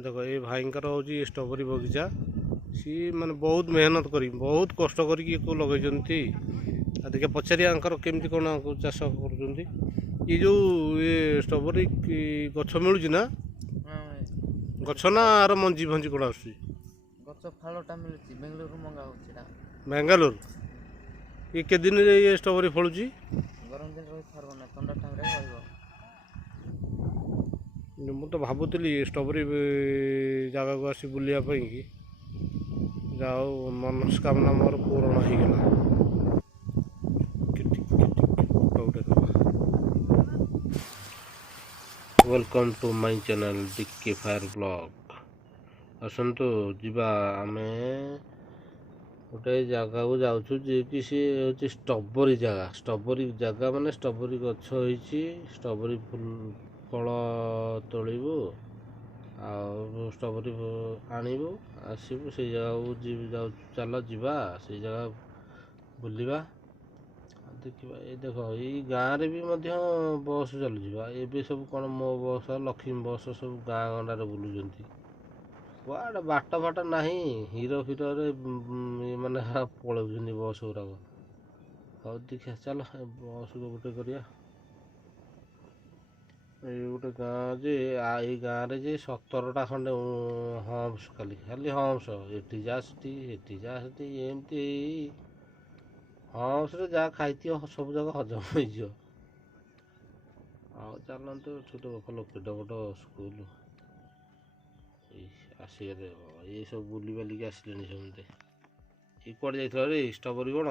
देखो ये भाईंकर हूँ स्ट्रॉबेरी बगीचा सी माने बहुत मेहनत करी बहुत कष्ट करी लगे देखिए पचारि केमती कौन चाष कर ये जो ये स्ट्रॉबेरी गछ मिलूँ ना गछ ना आर मंजी भंजी कौन आस गछ फालटा मिलुची बेंगलोर मंगा होचीडा बेंगालोर ये के दिन रे ये स्ट्रॉबेरी फलुची गरम दिन रही पारबो ना ठंडा टाइम रे रहइबो ମୁଁ ତ ଭାବୁଥିଲି ଷ୍ଟ୍ରବେରୀ ଜାଗାକୁ ଆସି ବୁଲିବା ପାଇଁ କି ଯାହା ହଉ ମନସ୍କାମନା ମୋର ପୂରଣ ହେଇଗଲା। Welcome to my channel DK fire blog. ଆସନ୍ତୁ ଯିବା ଆମେ ଗୋଟେ ଜାଗାକୁ ଯାଉଛୁ ଯିଏକି ସିଏ ହେଉଛି ଷ୍ଟ୍ରବେରୀ ଜାଗା ମାନେ ଷ୍ଟ୍ରବେରୀ ଗଛ ହେଇଛି ଷ୍ଟ୍ରବେରୀ ଫଳ ତୋଳିବୁ ଆଉ ଷ୍ଟ୍ରବେରୀ ଆଣିବୁ ଆସିବୁ ସେଇ ଜାଗାକୁ ଯାଉଛୁ ଚାଲ ଯିବା ସେଇ ଜାଗା ବୁଲିବା ଦେଖିବା। ଏ ଦେଖ ଏଇ ଗାଁରେ ବି ମଧ୍ୟ ବସ୍ ଚାଲୁଯିବା ଏବେ ସବୁ କ'ଣ ମୋ ବସ୍ ଲକ୍ଷ୍ମୀ ବସ୍ ସବୁ ଗାଁ ଗଣ୍ଡାରେ ବୁଲୁଛନ୍ତି କୁଆଡ଼େ ବାଟ ଫାଟ ନାହିଁ ହିରୋ ଫିରୋରେ ମାନେ ପଳାଉଛନ୍ତି ବସ୍ ଗୁଡ଼ାକ। ହଉ ଦେଖିବା ଚାଲ ବସ୍ ଗୋଟେ କରିବା। ଏଇ ଗୋଟେ ଗାଁ ଯେ ଏଇ ଗାଁରେ ଯେ 17ଟା ଖଣ୍ଡେ ହମ୍ପସ୍ ଖାଲି ହମ୍ପସ୍ ଏଠି ଯା ସେଠି ଏମିତି ହମ୍ପସ୍ରେ ଯାହା ଖାଇଥିବ ସବୁ ଯାକ ହଜମ ହେଇଯିବ। ଆଉ ଚାଲନ୍ତୁ ଛୋଟ କେଡ ବଡ଼ ସ୍କୁଲ ଏଇ ଆସିଗଲେ ଏଇ ସବୁ ବୁଲି ବାଲିକି ଆସିଲେଣି ସମସ୍ତେ। ଏଇ କୁଆଡ଼େ ଯାଇଥିଲା ରେ ଷ୍ଟ୍ରବେରୀ ବଣ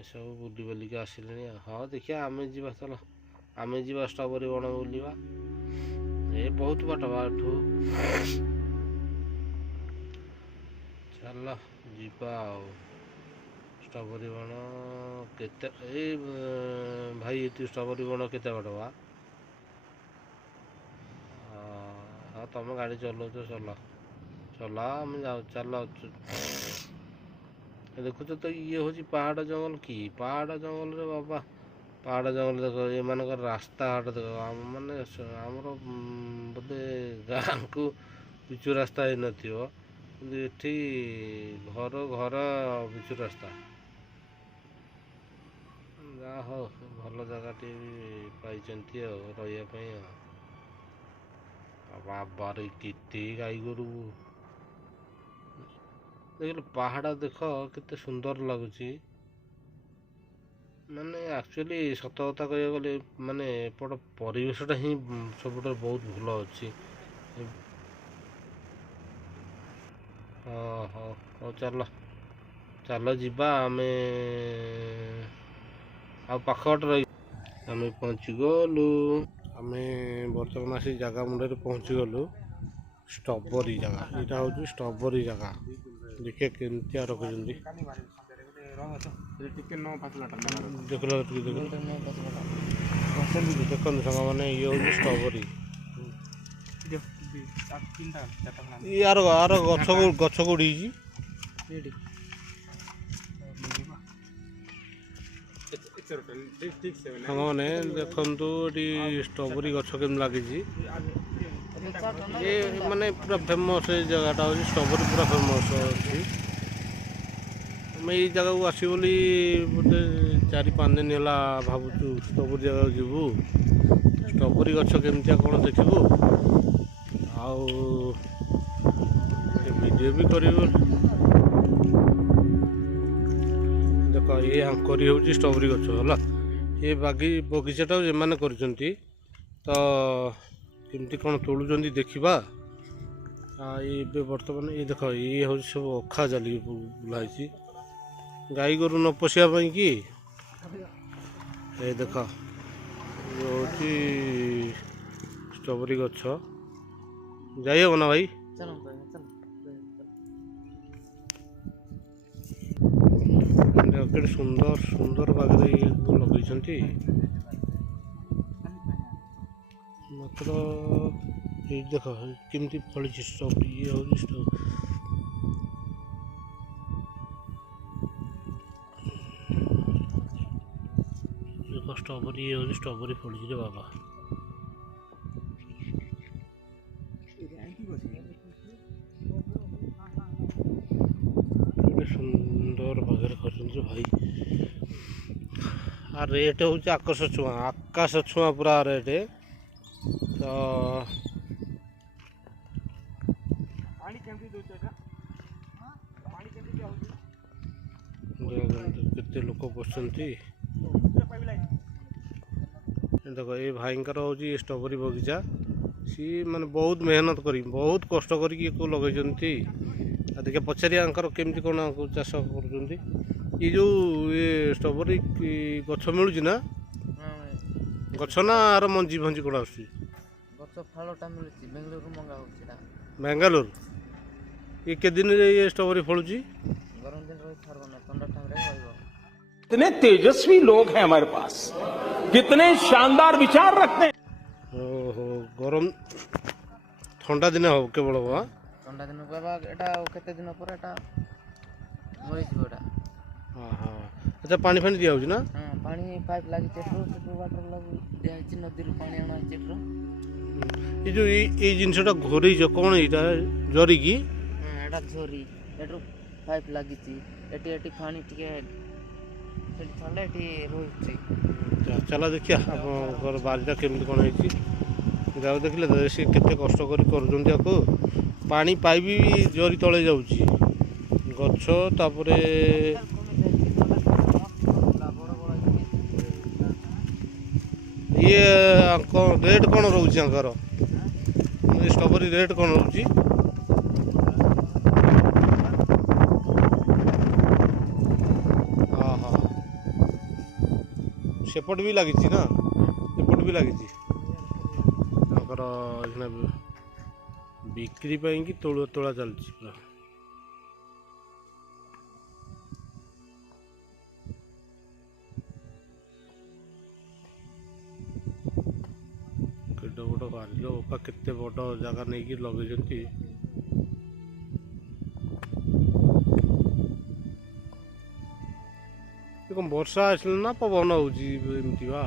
ଏସବୁ ବୁଲି ବାଲିକି ଆସିଲେଣି। ହଁ ଦେଖିବା ଆମେ ଯିବା ଚାଲ ଆମେ ଯିବା ଷ୍ଟ୍ରବେରୀ ବଣ ବୁଲିବା। ଏ ବହୁତ ବାଟ ଏଠୁ ଚାଲ ଯିବା ଆଉ ଷ୍ଟ୍ରବେରୀ ବଣ କେତେ ଏଇ ଭାଇ ଏଠି ଷ୍ଟ୍ରବେରୀ ବଣ କେତେ ବାଟ ବା? ହଁ ତମେ ଗାଡ଼ି ଚଲାଉଛ ଚଲ ଆମେ ଯାଉ ଚାଲ। ଦେଖୁଛ ତ ଇଏ ହେଉଛି ପାହାଡ଼ ଜଙ୍ଗଲ କି ପାହାଡ଼ ଜଙ୍ଗଲରେ ବାବା ପାହାଡ଼ ଜଙ୍ଗଲ ଦେଖ ଏମାନଙ୍କର ରାସ୍ତାଘାଟ ଦେଖ ମାନେ ଆମର ବୋଧେ ଗାଁକୁ ପିଚୁ ରାସ୍ତା ହେଇନଥିବ କିନ୍ତୁ ଏଠି ଘର ପିଚୁ ରାସ୍ତା। ଯାହା ହଉ ଭଲ ଜାଗାଟିଏ ବି ପାଇଛନ୍ତି ଆଉ ରହିବା ପାଇଁ ଆଉ ବାବାରେ କେତେ ଗାଈ ଗୋରୁ ଦେଖିଲେ ପାହାଡ଼ ଦେଖ କେତେ ସୁନ୍ଦର ଲାଗୁଛି। ମାନେ ଆକ୍ଚୁଆଲି ସତ କଥା କହିବାକୁ ଗଲେ ମାନେ ଏପଟ ପରିବେଶଟା ହିଁ ସବୁଠାରୁ ବହୁତ ଭଲ ଅଛି। ହଉ ଚାଲ ଯିବା ଆମେ ଆଉ ପାଖ ବାଟ ରହି ଆମେ ପହଞ୍ଚିଗଲୁ। ଆମେ ବର୍ତ୍ତମାନ ଆସି ଜାଗା ମୁଣ୍ଡରେ ପହଞ୍ଚିଗଲୁ ଷ୍ଟ୍ରବେରୀ ଜାଗା। ଏଇଟା ହେଉଛି ଷ୍ଟ୍ରବେରୀ ଜାଗା ଦେଖିବା କେମିତିଆ ରଖୁଛନ୍ତି ଦେଖନ୍ତୁ ସାଙ୍ଗମାନେ ଇଏ ହେଉଛି ଷ୍ଟ୍ରବେରୀ। ଆର ଗଛ କୋଉଠି ସାଙ୍ଗମାନେ ଦେଖନ୍ତୁ ଏଠି ଷ୍ଟ୍ରବେରୀ ଗଛ କେମିତି ଲାଗିଛି। ଏ ମାନେ ପୁରା ଫେମସ୍ ଏ ଜାଗାଟା ହେଉଛି ଷ୍ଟ୍ରବେରୀ ପୁରା ଫେମସ୍ ଅଛି। ଆମେ ଏଇ ଜାଗାକୁ ଆସିବୁ ବୋଲି ବୋଧେ 4-5 ଦିନ ହେଲା ଭାବୁଛୁ ଷ୍ଟ୍ରବେରୀ ଜାଗାକୁ ଯିବୁ ଷ୍ଟ୍ରବେରୀ ଗଛ କେମିତିଆ କ'ଣ ଦେଖିବୁ ଆଉ ଭିଡ଼ିଓ ବି କରିବୁ। ଦେଖ ଏ ଆଙ୍କରି ହେଉଛି ଷ୍ଟ୍ରବେରୀ ଗଛ ହେଲା। ଏ ବଗିଚାଟାକୁ ଏମାନେ କରିଛନ୍ତି ତ କେମିତି କ'ଣ ତୋଳୁଛନ୍ତି ଦେଖିବା। ଏବେ ବର୍ତ୍ତମାନ ଏ ଦେଖ ଇଏ ହେଉଛି ସବୁ ଅଖା ଜାଲି ବୁଲା ହେଇଛି ଗାଈ ଗୋରୁ ନ ପଶିବା ପାଇଁ କି। ଏ ଦେଖ ଇଏ ହେଉଛି ଷ୍ଟ୍ରବେରୀ ଗଛ ଯାଇ ହେବ ନା ଭାଇ? କେତେ ସୁନ୍ଦର ଭାବରେ ଲଗେଇଛନ୍ତି ମାତ୍ର ଏଇ ଦେଖ କେମିତି ଫଳିଛି ଷ୍ଟ୍ରବେରୀ। ଇଏ ହେଉଛି ଷ୍ଟ୍ରବେରୀ ଇଏ ହେଉଛି ଷ୍ଟ୍ରବେରୀ ଫଳିଛି ରେ ବାବା। ଜାଗାରେ କରିଛନ୍ତି ଭାଇ। আর রেট হচ্ছে আকাশ ছোঁয়া পুরা রেট। তো କେତେ ଲୋକ ବସିଛନ୍ତି। ଦେଖ ଏ ଭାଇଙ୍କର ହେଉଛି ଷ୍ଟ୍ରବେରୀ ବଗିଚା। ସିଏ ମାନେ ବହୁତ ମେହନତ କରି ବହୁତ କଷ୍ଟ କରିକି ୟାକୁ ଲଗେଇଛନ୍ତି। ଆଉ ଦେଖିଆ ପଚାରିବା ଆଙ୍କର କେମିତି କ'ଣ ଚାଷ କରୁଛନ୍ତି। ଏ ଯେଉଁ ଷ୍ଟ୍ରବେରୀ ଗଛ ମିଳୁଛି ନା, ଗଛ ନା ଆର ମଞ୍ଜି ଫଞ୍ଜି କ'ଣ ଆସୁଛି? ଗଛ ଫଳଟା ମିଳୁଛି, ବେଙ୍ଗଲୋରରୁ ମଙ୍ଗା ହେଉଛି ଏଇଟା। ବାଙ୍ଗାଲୋର। ଏ କେତେ ଦିନରେ ଏ ଷ୍ଟ୍ରବେରୀ ଫଳୁଛି? ଗରମ ଦିନ ରହି ଛାଡ଼ିବ ନା, ଥଣ୍ଡା ଟାଇମ୍ରେ ରହିବ। कितने तेजस्वी लोग हैं हमारे पास, कितने शानदार विचार रखते हैं। ଓହୋ, ଗରମ ଥଣ୍ଡା ଦିନେ ହବ କେବଳ? ଥଣ୍ଡା ଦିନ କହିବା ଏଇଟା ଆଉ କେତେ ଦିନ ପରେ ଏଇଟା ମରିଯିବ ଏଇଟା। ହଁ, ଆଚ୍ଛା ପାଣି ଫାଣି ଦିଆହେଉଛି ନା? ହଁ, ପାଣି ପାଇପ୍ ଲାଗିଛି ଏଠୁ, ସେଠୁ ୱାଟର ଲାଗୁ ଦିଆହେଇଛି, ନଦୀରୁ ପାଣି ଅଣା ହେଇଛି ଏଠୁ। ଏ ଯେଉଁ ଏଇ ଜିନିଷଟା ଘୋରେଇଛ କ'ଣ ଏଇଟା ଜରିକି? ହଁ, ଏଇଟା ଝରି, ଏଠୁ ପାଇପ୍ ଲାଗିଛି। ଏଠି ପାଣି ଟିକେ ସେଠି ଛାଡ଼ିଲେ ଏଠି ରହୁଛି। ଚାଲ ଦେଖିଆ ଆପଣଙ୍କର ବାରିଟା କେମିତି କ'ଣ ହେଇଛି। ଯାଉ ଦେଖିଲେ ତ ସେ କେତେ କଷ୍ଟ କରି କରୁଛନ୍ତି ଆକୁ। ପାଣି ପାଇପ୍ ବି ଜରି ତଳେ ଯାଉଛି, ଗଛ ତାପରେ ଇଏ ରେଟ୍ କ'ଣ ରହୁଛି ଆଙ୍କର? ଷ୍ଟ୍ରବେରୀ ରେଟ୍ କ'ଣ ରହୁଛି? ସେପଟ ବି ଲାଗିଛି ନା, ଏପଟ ବି ଲାଗିଛି। ତାଙ୍କର ବିକ୍ରି ପାଇଁକି ତୋଳା ଚାଲିଛି ପୁରା। କେତେ ବଡ଼ ବାରିଲ ବାପା, କେତେ ବଡ଼ ଜାଗା ନେଇକି ଲଗେଇଛନ୍ତି। କ'ଣ ବର୍ଷା ଆସିଲେ ନା ପବନ ହେଉଛି ଏମିତି ବା?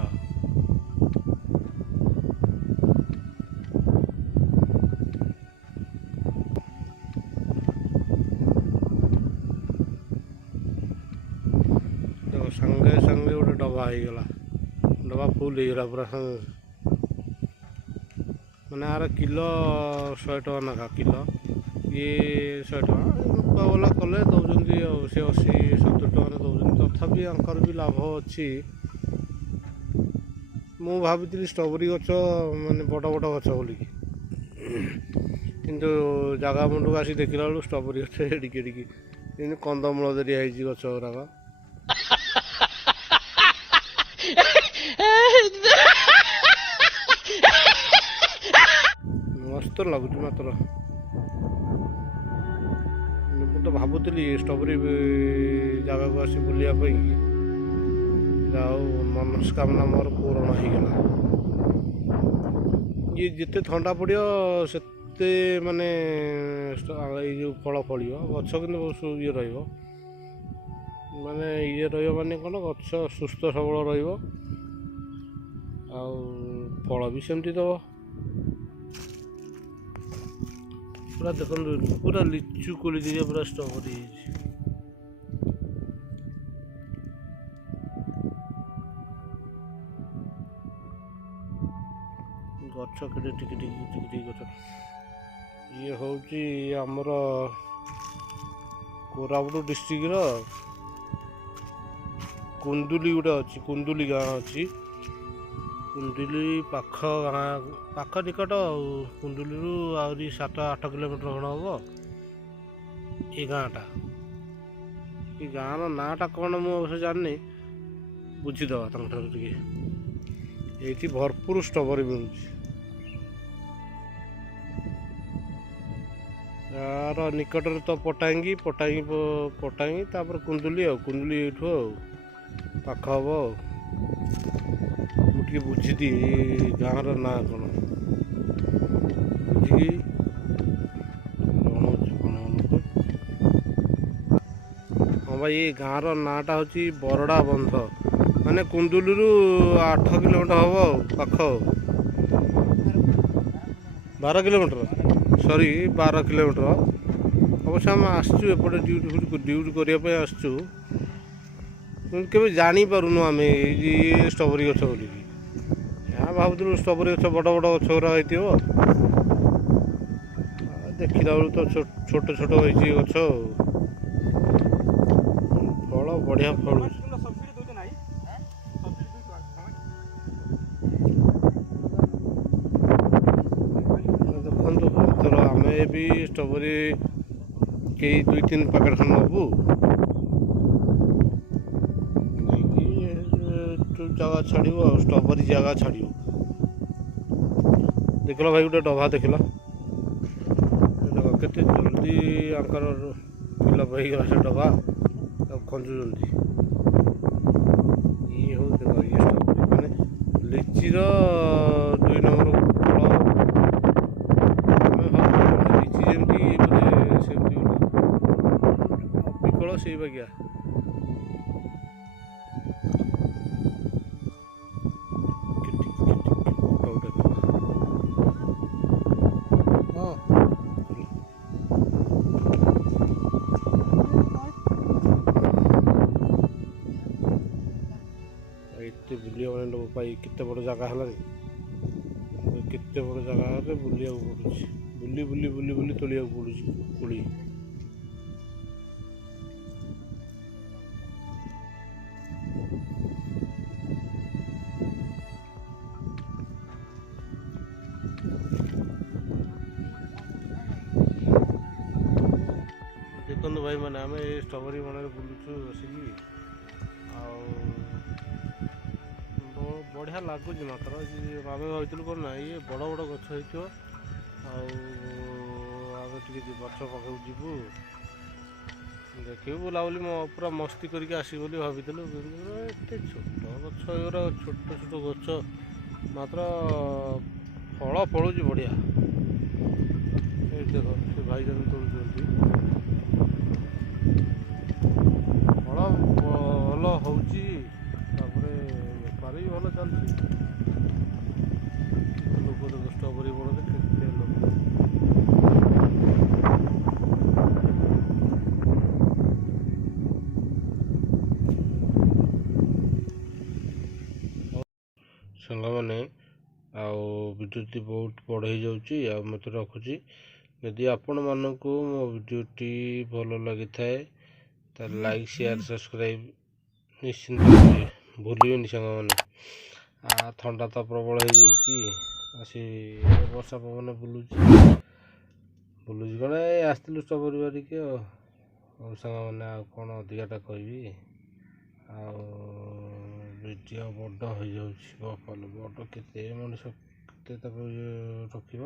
ସାଙ୍ଗେ ସାଙ୍ଗେ ଗୋଟେ ଡବା ହେଇଗଲା, ଡବା ଫୁଲ୍ ହେଇଗଲା ପୁରା। ମାନେ ଆର କିଲୋ 100 ଟଙ୍କା ଲେଖା କିଲୋ, ଇଏ 100 ଟଙ୍କା ମୁକାବିଲା କଲେ ଦେଉଛନ୍ତି। ଆଉ ସେ 80-70 ଟଙ୍କାରେ ଦେଉଛନ୍ତି। ତଥାପି ଆଙ୍କର ବି ଲାଭ ଅଛି। ମୁଁ ଭାବିଥିଲି ଷ୍ଟ୍ରବେରୀ ଗଛ ମାନେ ବଡ଼ ବଡ଼ ଗଛ ବୋଲିକି, କିନ୍ତୁ ଜାଗା ମୁଣ୍ଡକୁ ଆସି ଦେଖିଲା ବେଳକୁ ଷ୍ଟ୍ରବେରୀ ଗଛ ଏଡ଼ିକି ଯେମିତି କନ୍ଦମୂଳ ଦେରିଆ ହେଇଛି ଗଛ ଗୁଡ଼ାକ। ମସ୍ତ ଲାଗୁଛି ମାତ୍ର। ମୁଁ ତ ଭାବୁଥିଲି ଷ୍ଟ୍ରବେରୀ ଜାଗାକୁ ଆସି ବୁଲିବା ପାଇଁ, ଯାଉ ମନସ୍କାମନା ମୋର ପୂରଣ ହେଇଗଲା। ଇଏ ଯେତେ ଥଣ୍ଡା ପଡ଼ିବ ସେତେ ମାନେ ଏଇ ଯେଉଁ ଫଳ ଫଳିବ, ଗଛ କିନ୍ତୁ ଇଏ ରହିବ। ମାନେ ଇଏ ରହିବ ମାନେ କ'ଣ, ଗଛ ସୁସ୍ଥ ସବଳ ରହିବ, ଆଉ ଫଳ ବି ସେମିତି ଦେବ। ପୁରା ଦେଖନ୍ତୁ, ପୁରା ଲିଚୁ କୋଳି ଦିଏ ପୁରା ଷ୍ଟ୍ରବେରୀ ହେଇଛି। ଗଛ କେତେ ଟିକେ ଗଛ। ଇଏ ହେଉଛି ଆମର କୋରାପୁଟ ଡିଷ୍ଟ୍ରିକ୍ଟର କୁନ୍ଦୁଲି ଗୋଟେ ଅଛି, କୁନ୍ଦୁଲି ଗାଁ ଅଛି। କୁନ୍ଦୁଲି ପାଖ ନିକଟ ଆଉ। କୁନ୍ଦୁଲିରୁ ଆହୁରି 7-8 କିଲୋମିଟର ଖଣ୍ଡ ହେବ ଏ ଗାଁଟା। ଏ ଗାଁର ନାଁଟା କ'ଣ ମୁଁ ଅବଶ୍ୟ ଜାଣିନି, ବୁଝିଦେବା ତାଙ୍କଠାରୁ ଟିକେ। ଏଇଠି ଭରପୁର ଷ୍ଟ୍ରବେରୀ ମିଳୁଛି। ଗାଁର ନିକଟରେ ତ ପଟାଙ୍ଗୀ, ତାପରେ କୁନ୍ଦୁଲି। ଆଉ କୁନ୍ଦୁଲି ଏଇଠୁ ଆଉ ପାଖ ହେବ। ଆଉ ମୁଁ ଟିକେ ବୁଝିଦିଏ ଏ ଗାଁର ନାଁ କ'ଣ, ବୁଝିକି ଜଣାଉଛି ଆପଣମାନଙ୍କୁ। ହଁ ଭାଇ, ଏ ଗାଁର ନାଁଟା ହେଉଛି ବରଡ଼ା ବନ୍ଧ। ମାନେ କୁନ୍ଦୁଲିରୁ 8 କିଲୋମିଟର ହେବ ଆଉ ପାଖ। ଆଉ 12 କିଲୋମିଟର, 12 କିଲୋମିଟର। ଅବଶ୍ୟ ଆମେ ଆସିଛୁ ଏପଟେ ଡ୍ୟୁଟି କରିବା ପାଇଁ ଆସିଛୁ। କେବେ ଜାଣିପାରୁନୁ ଆମେ ଏଇ ଷ୍ଟ୍ରବେରୀ ଗଛ ବୋଲିକି। ଭାବୁଥିଲୁ ଷ୍ଟ୍ରବେରୀ ଗଛ ବଡ଼ ବଡ଼ ଗଛ ଗୁରା ହେଇଥିବ, ଦେଖିଲା ବେଳକୁ ତ ଛୋଟ ଛୋଟ ହେଇଛି ଗଛ ଆଉ। ଫଳ ବଢ଼ିଆ ଫଳୁଛି। ଦେଖନ୍ତୁ ଏଥର ଆମେ ବି ଷ୍ଟ୍ରବେରୀ କେହି 2-3 ପ୍ୟାକେଟ୍ ଖଣ୍ଡେ ନେବୁ, ନେଇକି ଜାଗା ଛାଡ଼ିବୁ ଆଉ, ଷ୍ଟ୍ରବେରୀ ଜାଗା ଛାଡ଼ିବୁ। ଦେଖିଲ ଭାଇ ଗୋଟେ ଡଭା ଦେଖିଲ, କେତେ ଜଲ୍ଦି ଆଙ୍କର ଫିଲଅପ୍ ହେଇଗଲା ସେ ଡଭା, ତାକୁ ଖଞ୍ଜୁଛନ୍ତି। ଇଏ ହଉ ଦେଖ, ଇଏ ଷ୍ଟ୍ରବେରୀ ମାନେ ଲିଚିର 2 ନମ୍ବର ଫଳ। ଆମେ ଭାବୁଛୁ ଲିଚି ଯେମିତି ସେମିତି ବିକଳ ସେଇ ବାଗିଆ। ଏତେ ବୁଲିବା ଲୋକ ପାଇଁ କେତେ ବଡ଼ ଜାଗା ହେଲାଣି, କେତେ ବଡ଼ ଜାଗାରେ ବୁଲିବାକୁ ପଡ଼ୁଛି, ବୁଲି ବୁଲି ବୁଲି ବୁଲି ତୋଳିବାକୁ ପଡ଼ୁଛି କୋଳି। ଦେଖନ୍ତୁ ଭାଇ ମାନେ ଆମେ ଏ ଷ୍ଟ୍ରବେରୀ ବଣରେ ବୁଲୁଛୁ ବସିକି, ଆଉ ବଢ଼ିଆ ଲାଗୁଛି। ମାତ୍ର ଆମେ ଭାବିଥିଲୁ କ'ଣ ନା ଇଏ ବଡ଼ ବଡ଼ ଗଛ ହେଇଥିବ, ଆଉ ଆମେ ଟିକେ ଗଛ ପାଖକୁ ଯିବୁ, ଦେଖିବୁ, ବୁଲାବୁଲି ପୁରା ମସ୍ତି କରିକି ଆସିବୁ ବୋଲି ଭାବିଥିଲୁ। ଏତେ ଛୋଟ ଗଛ ଏଗୁଡ଼ା, ଛୋଟ ଛୋଟ ଗଛ, ମାତ୍ର ଫଳ ଫଳୁଛି ବଢ଼ିଆ। ଏଇ ଦେଖ ସେ ଭାଇ ଜଣ ତୋଳୁଛନ୍ତି, ଫଳ ଭଲ ହେଉଛି, ତାପରେ ବେପାର ବି ଭଲ ଚାଲିଛି। ଲୋକ ଦେଖ ଷ୍ଟ୍ରବେରୀ ବଣରେ କେତେ ଲୋକ। ସାଙ୍ଗମାନେ, ଆଉ ଭିଡ଼ିଓଟି ବହୁତ ବଡ଼ ହେଇଯାଉଛି, ଆଉ ମୋତେ ରଖୁଛି। ଯଦି ଆପଣମାନଙ୍କୁ ମୋ ଭିଡ଼ିଓଟି ଭଲ ଲାଗିଥାଏ ତାହେଲେ ଲାଇକ୍, ସେୟାର, ସବସ୍କ୍ରାଇବ୍ ନିଶ୍ଚିନ୍ତ କରିବେ, ଭୁଲିବେନି ସାଙ୍ଗମାନେ। ଥଣ୍ଡା ତ ପ୍ରବଳ ହେଇଯାଇଛି, ଆସି ବର୍ଷା ପବନ ବୁଲୁଛି କ'ଣ, ଆସିଥିଲୁ ଷ୍ଟ୍ରବେରୀ ବାରିକି ଆଉ। ସାଙ୍ଗମାନେ ଆଉ କ'ଣ ଅଧିକାଟା କହିବି, ଆଉ ଭିଡ଼ିଓ ବଡ଼ ହେଇଯାଉଛି। ବଡ଼ କେତେ ମଣିଷ କେତେ ତାକୁ ରଖିବ।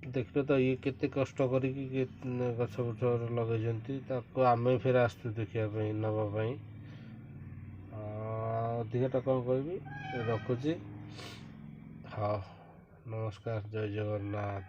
ଦେଖିଲେ ତ ଇଏ କେତେ କଷ୍ଟ କରିକି ଗଛ ଫଛ ଲଗେଇଛନ୍ତି, ତାକୁ ଆମେ ଫେର ଆସୁଛୁ ଦେଖିବା ପାଇଁ, ନେବା ପାଇଁ। ଅଧିକାଟା କ'ଣ କହିବି, ରଖୁଛି। ହଁ, ନମସ୍କାର, ଜୟ ଜଗନ୍ନାଥ।